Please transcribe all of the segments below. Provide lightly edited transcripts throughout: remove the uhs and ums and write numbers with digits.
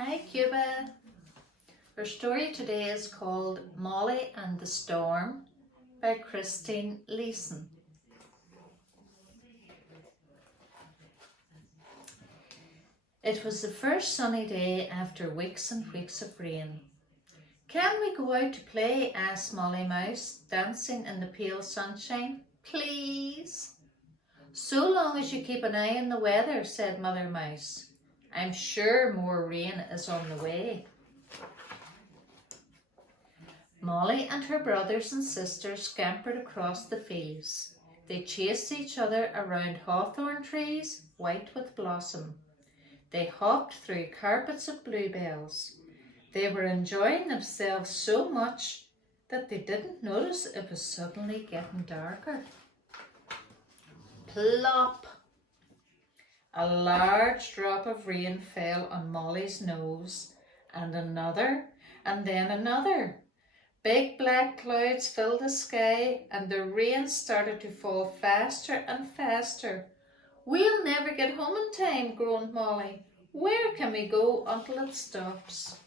Hi Cuba. Our story today is called Molly and the Storm by Christine Leeson. It was the first sunny day after weeks and weeks of rain. Can we go out to play? Asked Molly Mouse, dancing in the pale sunshine. Please. So long as you keep an eye on the weather, said Mother Mouse. I'm sure more rain is on the way. Molly and her brothers and sisters scampered across the fields. They chased each other around hawthorn trees, white with blossom. They hopped through carpets of bluebells. They were enjoying themselves so much that they didn't notice it was suddenly getting darker. Plop! A large drop of rain fell on Molly's nose, and another, and then another. Big black clouds filled the sky and the rain started to fall faster and faster. We'll never get home in time, groaned Molly. Where can we go until it stops?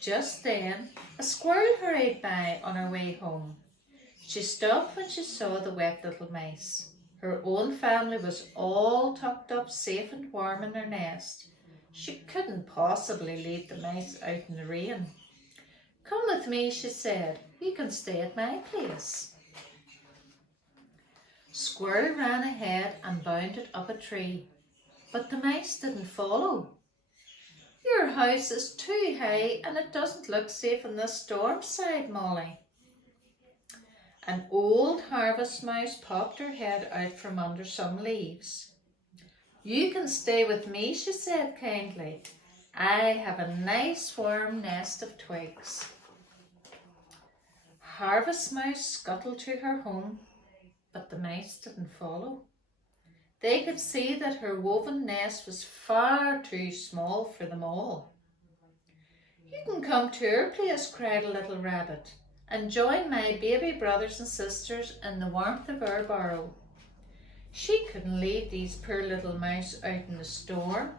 Just then, a squirrel hurried by on her way home. She stopped when she saw the wet little mice. Her own family was all tucked up safe and warm in their nest. She couldn't possibly leave the mice out in the rain. Come with me, she said. You can stay at my place. Squirrel ran ahead and bounded up a tree, but the mice didn't follow. Your house is too high and it doesn't look safe in this storm, sighed Molly. An old harvest mouse popped her head out from under some leaves. You can stay with me, she said kindly. I have a nice warm nest of twigs. Harvest Mouse scuttled to her home, but the mice didn't follow. They could see that her woven nest was far too small for them all. You can come to our place, cried a little rabbit, and join my baby brothers and sisters in the warmth of our burrow. She couldn't leave these poor little mice out in the storm.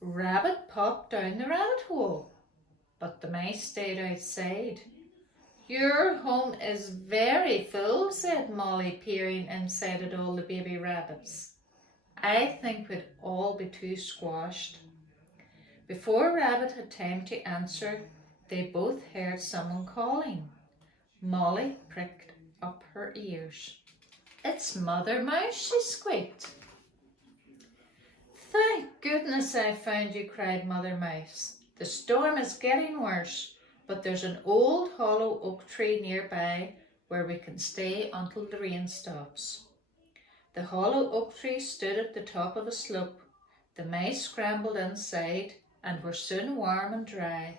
Rabbit popped down the rabbit hole, but the mice stayed outside. Your home is very full, said Molly, peering inside at all the baby rabbits. I think we'd all be too squashed. Before Rabbit had time to answer, they both heard someone calling. Molly pricked up her ears. It's Mother Mouse, she squeaked. Thank goodness I found you, cried Mother Mouse. The storm is getting worse, but there's an old hollow oak tree nearby where we can stay until the rain stops. The hollow oak tree stood at the top of a slope. The mice scrambled inside and were soon warm and dry.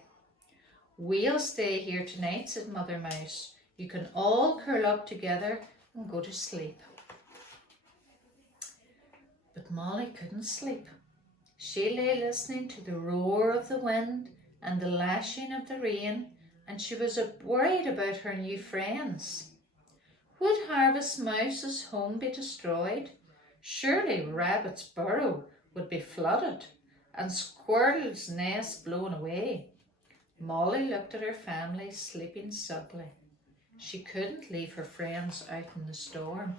We'll stay here tonight, said Mother Mouse. You can all curl up together and go to sleep. But Molly couldn't sleep. She lay listening to the roar of the wind and the lashing of the rain, and she was worried about her new friends. Would Harvest Mouse's home be destroyed? Surely Rabbit's burrow would be flooded and Squirrel's nest blown away. Molly looked at her family sleeping suddenly. She couldn't leave her friends out in the storm.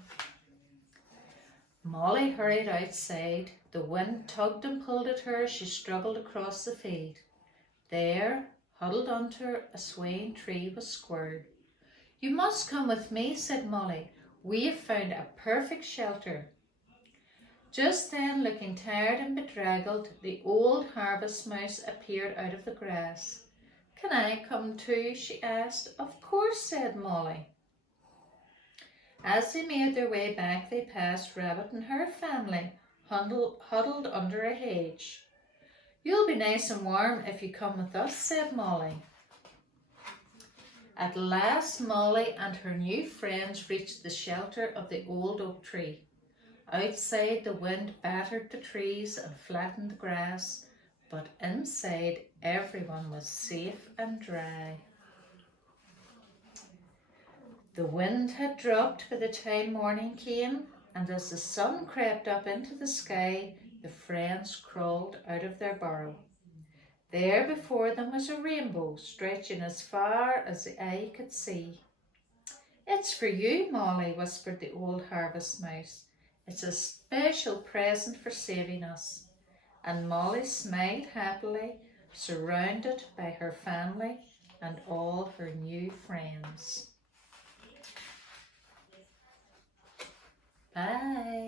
Molly hurried outside. The wind tugged and pulled at her as she struggled across the field. There, huddled under a swaying tree, was Squirrel. You must come with me, said Molly. We have found a perfect shelter. Just then, looking tired and bedraggled, the old Harvest Mouse appeared out of the grass. Can I come too? She asked. Of course, said Molly. As they made their way back, they passed Rabbit and her family, huddled under a hedge. You'll be nice and warm if you come with us, said Molly. At last, Molly and her new friends reached the shelter of the old oak tree. Outside, the wind battered the trees and flattened the grass, but inside, everyone was safe and dry. The wind had dropped by the time morning came, and as the sun crept up into the sky, the friends crawled out of their burrow. There before them was a rainbow stretching as far as the eye could see. "It's for you, Molly," whispered the old harvest mouse. "It's a special present for saving us." And Molly smiled happily, surrounded by her family and all her new friends. Bye.